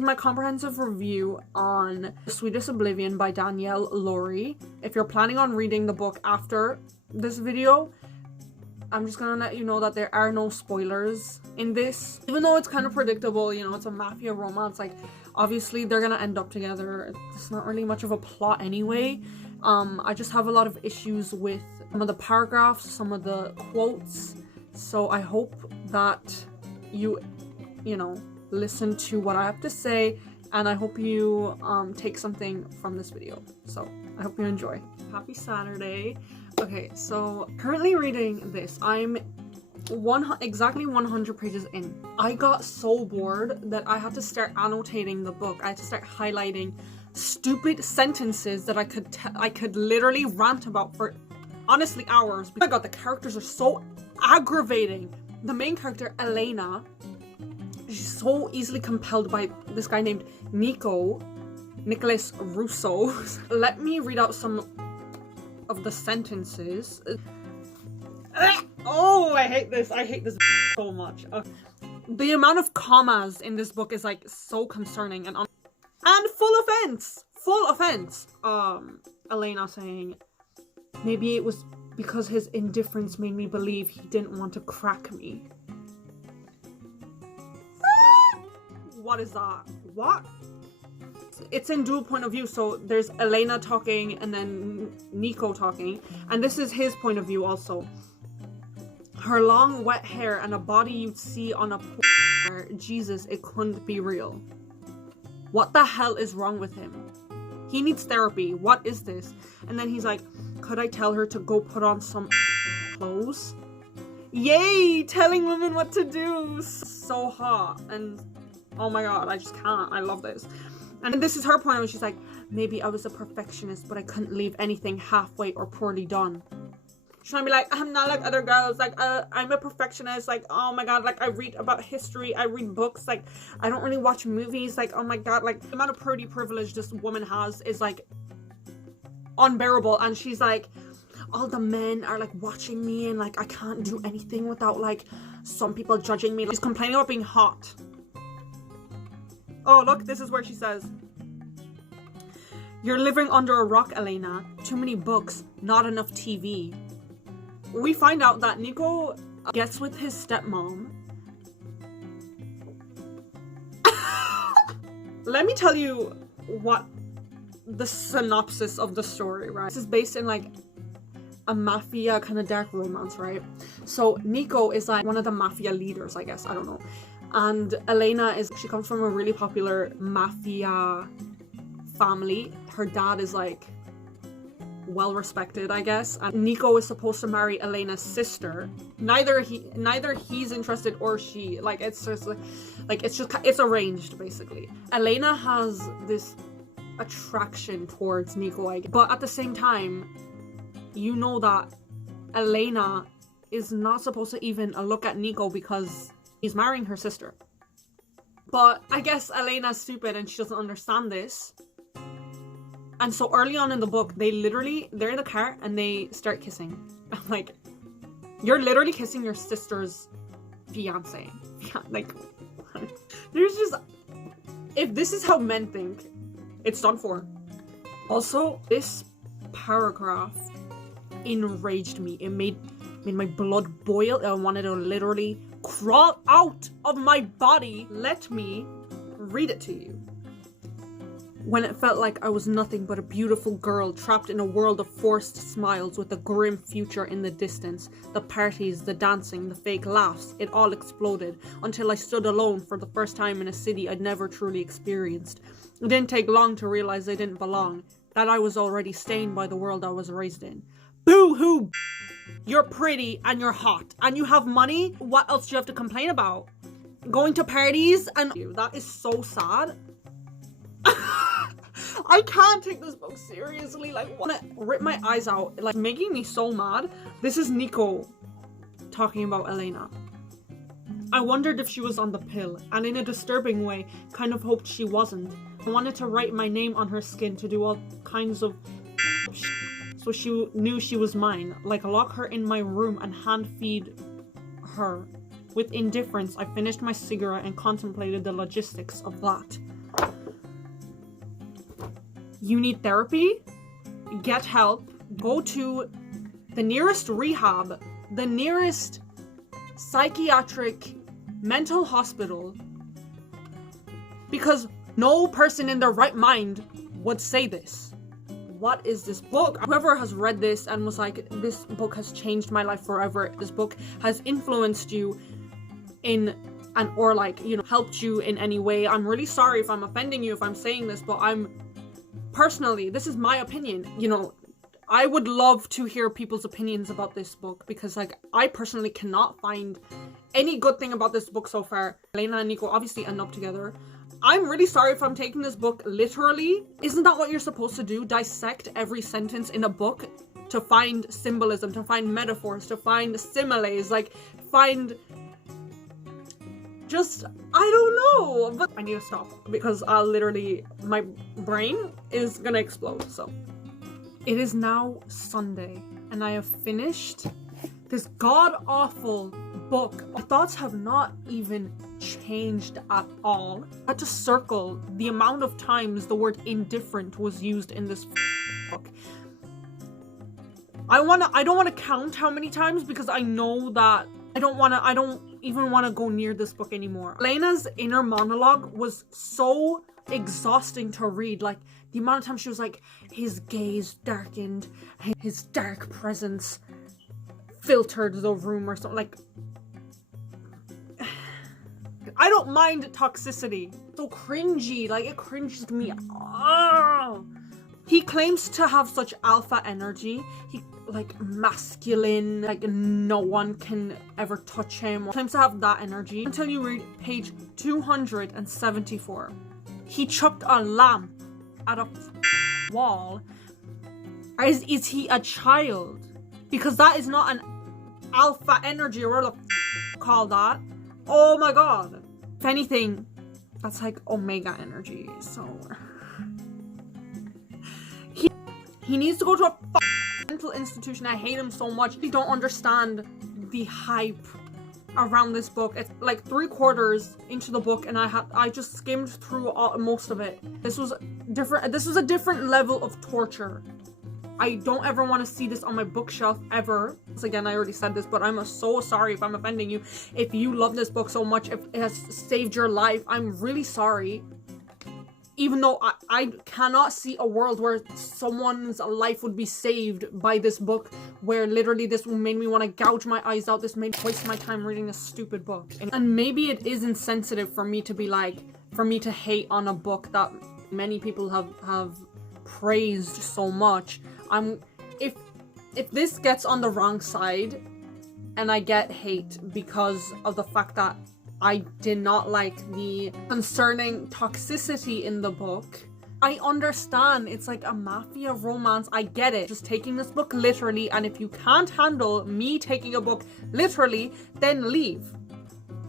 My comprehensive review on Sweetest Oblivion by Danielle Laurie. If you're planning on reading the book after this video, I'm just gonna let you know that there are no spoilers in this. Even though it's kind of predictable, you know, it's a mafia romance, like, obviously they're gonna end up together. It's not really much of a plot anyway. I just have a lot of issues with some of the paragraphs, some of the quotes, so I hope that you know, listen to what I have to say, and I hope you take something from this video. So I hope you enjoy. Happy Saturday. Okay, so currently reading this. I'm exactly 100 pages in. I got so bored that I had to start annotating the book. I had to start highlighting stupid sentences that I could literally rant about for honestly hours. Oh my god, the characters are so aggravating. The main character, Elena, she's so easily compelled by this guy named Nicholas Russo. Let me read out some of the sentences. Oh, I hate this so much. The amount of commas in this book is like so concerning and full offense. Elena saying, maybe it was because his indifference made me believe he didn't want to crack me. What is that? What? It's in dual point of view, so there's Elena talking and then Nico talking, and this is his point of view also. Her long wet hair and a body you'd see on a Jesus, it couldn't be real. What the hell is wrong with him? He needs therapy. What is this? And then he's like, could I tell her to go put on some clothes? Yay! Telling women what to do. So hot. And oh my god, I just can't. I love this. And this is her point where she's like, maybe I was a perfectionist, but I couldn't leave anything halfway or poorly done. She's trying to be like, I'm not like other girls, like, I'm a perfectionist, like, oh my god, like, I read about history, I read books, like, I don't really watch movies, like, oh my god, like, the amount of pretty privilege this woman has is, like, unbearable. And she's like, all the men are, like, watching me, and, like, I can't do anything without, like, some people judging me. She's complaining about being hot. Oh, look, this is where she says, you're living under a rock, Elena. Too many books, not enough TV. We find out that Nico gets with his stepmom. Let me tell you what the synopsis of the story, right? This is based in like a mafia kind of dark romance, right? So Nico is like one of the mafia leaders, I guess, I don't know. And Elena she comes from a really popular mafia family. Her dad is like well respected, I guess, and Nico is supposed to marry Elena's sister. Neither he's interested or she. Like, it's just like it's arranged basically. Elena has this attraction towards Nico, I guess. But at the same time, you know that Elena is not supposed to even look at Nico because he's marrying her sister. But I guess Elena's stupid and she doesn't understand this. And so early on in the book, they're in the car and they start kissing. I'm like, you're literally kissing your sister's fiance. Like, there's just, if this is how men think, it's done for. Also, this paragraph enraged me. It made my blood boil. I wanted to literally crawl out of my body. Let me read it to you. When it felt like I was nothing but a beautiful girl trapped in a world of forced smiles with a grim future in the distance. The parties, the dancing, the fake laughs, it all exploded until I stood alone for the first time in a city I'd never truly experienced. It didn't take long to realize I didn't belong, that I was already stained by the world I was raised in. Boo-hoo! You're pretty and you're hot and you have money. What else do you have to complain about? Going to parties and that is so sad. I can't take this book seriously. Like, I want to rip my eyes out. Like, making me so mad. This is Nico talking about Elena. I wondered if she was on the pill, and in a disturbing way, kind of hoped she wasn't. I wanted to write my name on her skin, to do all kinds of so she knew she was mine. Like, lock her in my room and hand feed her. With indifference, I finished my cigarette and contemplated the logistics of that. you need therapy, get help, go to the nearest rehab, the nearest psychiatric mental hospital, because no person in their right mind would say this. What is this book? Whoever has read this and was like, this book has changed my life forever, this book has influenced you in or like, you know, helped you in any way, I'm really sorry if I'm offending you if I'm saying this, but personally, this is my opinion, you know, I would love to hear people's opinions about this book, because like I personally cannot find any good thing about this book so far. Elena and Nico obviously end up together. I'm really sorry if I'm taking this book literally. Isn't that what you're supposed to do? Dissect every sentence in a book to find symbolism, to find metaphors, to find similes, like find just, I don't know, but I need to stop because I'll literally, my brain is gonna explode. So it is now Sunday and I have finished this god-awful book. My thoughts have not even changed at all. I had to circle the amount of times the word indifferent was used in this book. I don't want to count how many times because I know that I don't even want to go near this book anymore. Elena's inner monologue was so exhausting to read. Like the amount of times she was like, his gaze darkened, his dark presence filtered the room or something. Like, I don't mind toxicity. So cringy, like it cringes me. Oh. He claims to have such alpha energy. He like masculine, like no one can ever touch him. He claims to have that energy until you read page 274. He chucked a lamp at a wall. Is he a child? Because that is not an alpha energy or what the call that. Oh my god. If anything, that's like omega energy. So he needs to go to a mental institution. I hate him so much. I don't understand the hype around this book. It's like 3/4 into the book and I just skimmed through most of it. This was different. This was a different level of torture. I don't ever want to see this on my bookshelf ever. Again, I already said this, but I'm so sorry if I'm offending you. If you love this book so much, if it has saved your life, I'm really sorry. Even though I cannot see a world where someone's life would be saved by this book, where literally this made me want to gouge my eyes out. This made me waste my time reading a stupid book. And maybe it is insensitive for me to be like, for me to hate on a book that many people have praised so much. If this gets on the wrong side and I get hate because of the fact that I did not like the concerning toxicity in the book, I understand. It's like a mafia romance. I get it. Just taking this book literally, and if you can't handle me taking a book literally, then leave.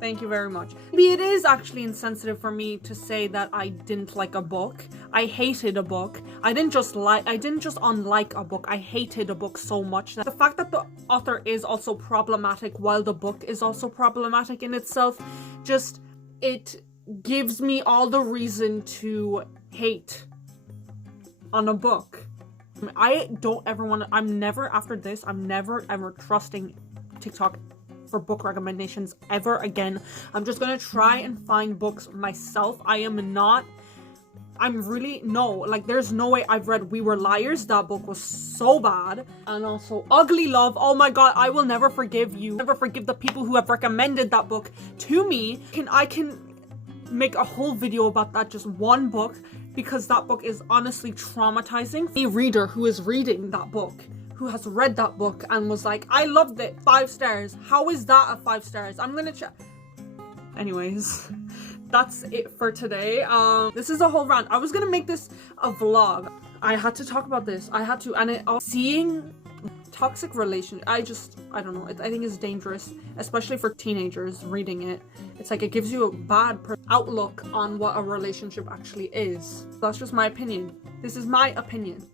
Thank you very much. Maybe it is actually insensitive for me to say that I didn't like a book. I hated a book. I didn't just unlike a book. I hated a book so much. The fact that the author is also problematic while the book is also problematic in itself, just, it gives me all the reason to hate on a book. I don't ever want to, I'm never ever trusting TikTok for book recommendations ever again. I'm just gonna try and find books myself. There's no way. I've read We Were Liars. That book was so bad. And also Ugly Love. Oh my god, I will never forgive you. Never forgive the people who have recommended that book to me. I can make a whole video about that, just one book, because that book is honestly traumatizing. A reader who is reading that book, who has read that book and was like, I loved it, 5 stars. How is that a 5 stars? I'm gonna check. Anyways, that's it for today. This is a whole rant. I was gonna make this a vlog. I had to talk about this. Seeing toxic relations, I don't know. I think it's dangerous, especially for teenagers reading it. It's like it gives you a bad outlook on what a relationship actually is. That's just my opinion. This is my opinion.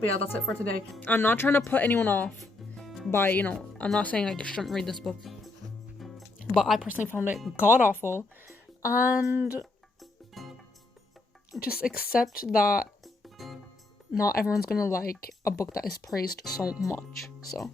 But yeah, that's it for today. I'm not trying to put anyone off by, I'm not saying like you shouldn't read this book, but I personally found it god-awful, and just accept that not everyone's gonna like a book that is praised so much. So